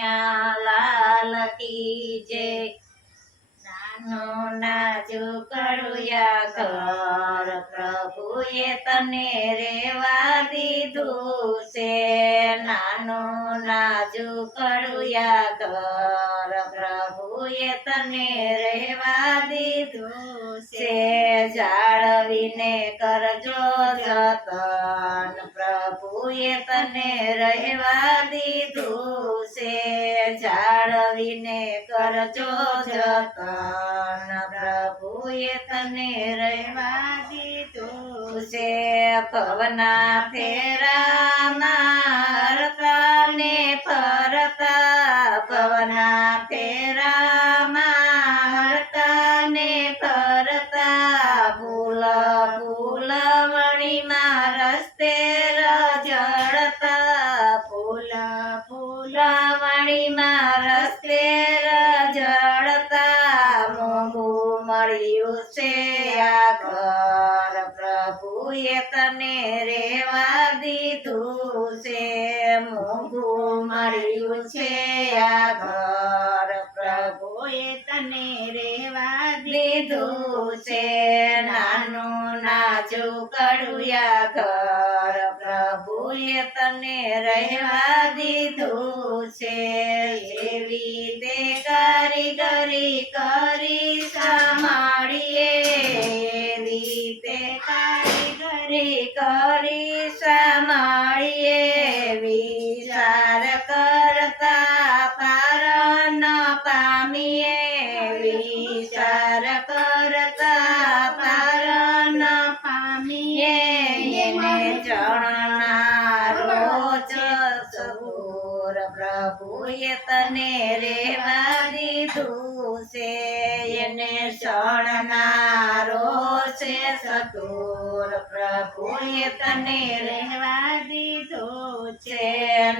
કનૈયા લાલ કી જય। નાનું નાજુકડુયા ઘર પ્રભુએ તને રેવા દીધું છે। નાનું નાજુકડુયા ઘર પ્રભુએ તને રેવા દીધું છે। જાળવીને કરજો જતન પ્રભુએ તને રહેવા દીધું છે। જાળવીને કરજો જતન પ્રભુએ તને રહેવા દીધું છે। ભવના ફેરામાં હરતા ને ફરતા ભવના ફેરામાં હરતા ને ફરતા ફૂલ ફૂલવણીમાં રસ્તે રજળતા ફૂલ ફૂલવણીમાં રસ્તે રજળતા મોંઘું મળ્યું છે આ ઘર પ્રભુએ તને રેવા દીધું છે। મોંઘું મળ્યું છે આ ઘર પ્રભુએ તને રેવા દીધું છે। નાનું નાજુકડુયા ઘર પ્રભુએ તને રહેવા દીધું છે। એવી તે કારીગરી કરી સંભાળીએ એવી તે કારીગરી કરી સંભાળીએ વિચાર કરતા પાર ન પામીએ વિચાર કરતા પાર ન પામીએ એને ચણનારો ચતુર પ્રભુએ તને રેવા દીધું છે। એને ચણનારો છે ચતુર પ્રભુએ તને રહેવા દીધું છે।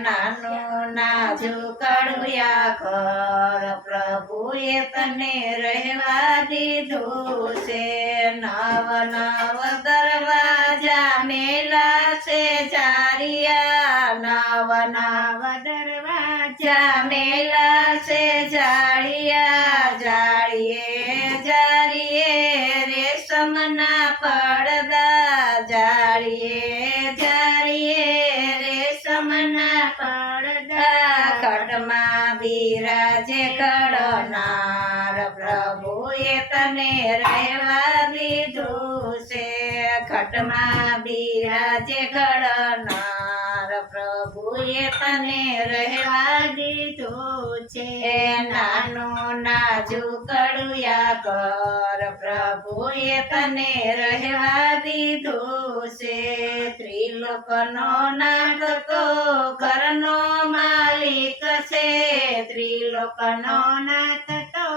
નાનું નાજુકડુયા ઘર પ્રભુએ તને રહેવા દીધું છે। નવ નવ દરવાજા મેલા છે જારિયા નવ નવ દરવાજા મેલા છે જાળિયા જાળીએ જાળીએ રેશમના પડદા જાળીએ જાળીએ રેશમના પડદા ખડમાં બિરાજે ઘડનાર પ્રભુએ તને રહેવા દીધું છે। ખડમાં બિરાજે ઘડનાર પ્રભુએ તને રહેવા દીધું છે। નાનું નાજુકડુયા ઘર પ્રભુએ તને રહેવા દીધું છે। ત્રિલોકનો નાથ તો ઘરનો માલિક છે। ત્રિલોકનો નાથ તો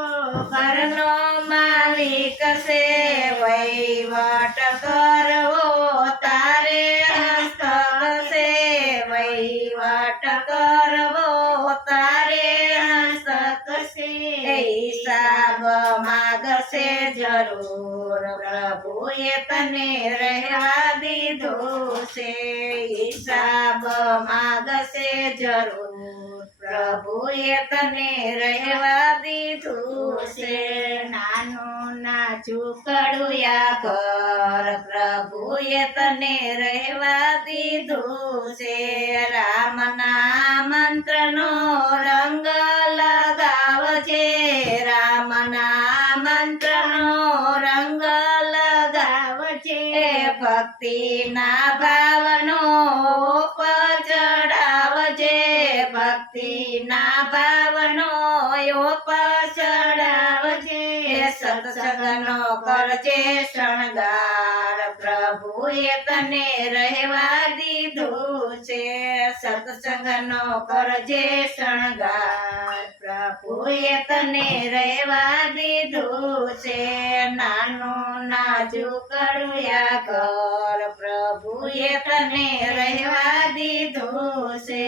ઘરનો માલિક છે। વહીવટ કરવો તારે હસ્તક છે। વહીવટ કરવો તારે હસ્તક છે। હિસાબ માગશે જરૂર પ્રભુએ તને રહેવા દીધું છે। હિસાબ માગશે જરૂર પ્રભુએ તને રહેવા દીધું છે। નાનું નાજુકડુયા ઘર પ્રભુએ તને રહેવા દીધું છે। રામના મંત્રનો રંગ લગાવજે રામના મંત્રનો રંગ લગાવજે ભક્તિના ભાવનો ચડાવજે ભક્તિના ભાવનો ચડાવજે સત્સંગનો કરજે શણગાર પ્રભુએ તને રહેવા દીધું છે। સત્સંગનો કરજે શણગાર પ્રભુએ તને રહેવા દીધું છે। નાનું નાજુકડુયા ઘર પ્રભુએ તને રહેવા દીધું છે।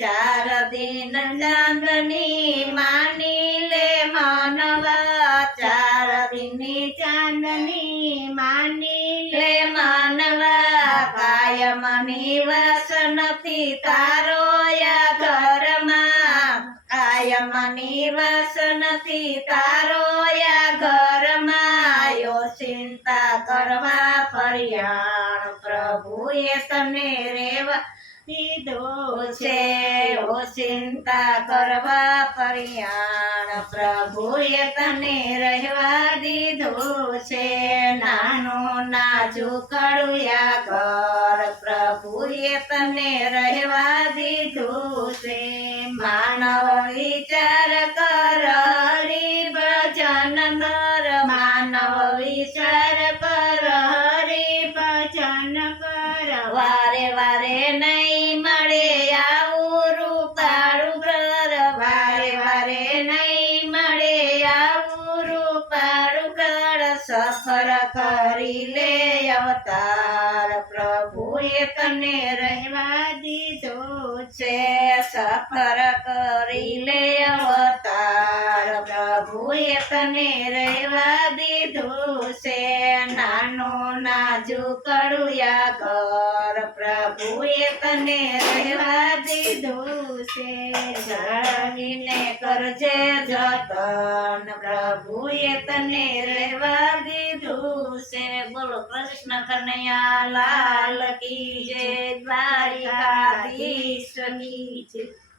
ચાર દિન ચાંદની માની લે માનવા ચાર દિનની ચાંદની માની લે માનવા કાયમની વાસ નથી તારો યા ઘરમાં કાયમ નિવાસ નથી તારો યા ઘરમાં ચિંતા કરવા ફરિયાણ પ્રભુએ તને રેવા દીધો છે ઓ ચિંતા કરવા ફરિયાણ પ્રભુએ તને રહેવા દીધો છે નાનો નાજુકડું યા ઘર પ્રભુએ તને રહેવા દીધું છે માનવ વિચાર કર હરિ ભજન કર માનવ વિચાર કર હરિ ભજન કર વારે વારે નહીં મળે આવું રૂપાળું ઘર વારે વારે નહીં મળે આવું રૂપાળું ઘર સફર કરી લે અવતાર પ્રભુએ તને રહેવા દીધો છે સફર કરી લે અવતાર પ્રભુએ તને રહેવા દીધું છે નાનો નાજુકડું યા ઘર પ્રભુએ તને રહેવા દીધું છે જાળવીને કરજે જતન પ્રભુએ તને રહેવા દીધું છે બોલો કૃષ્ણ કનૈયા લાલ કી જય દ્વારિકાધીશ કી જય